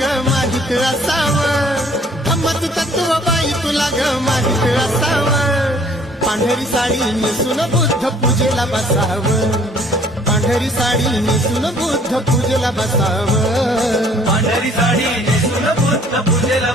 ग माहित असावं, धम्मच तत्व बाई तुला ग माहित असावं. पांढरी साडी नेसून बुद्ध पूजेला बसावं, पांढरी साडी नेसून बुद्ध पूजेला बसावं. पांढरी साडी नेसून बुद्ध पूजेला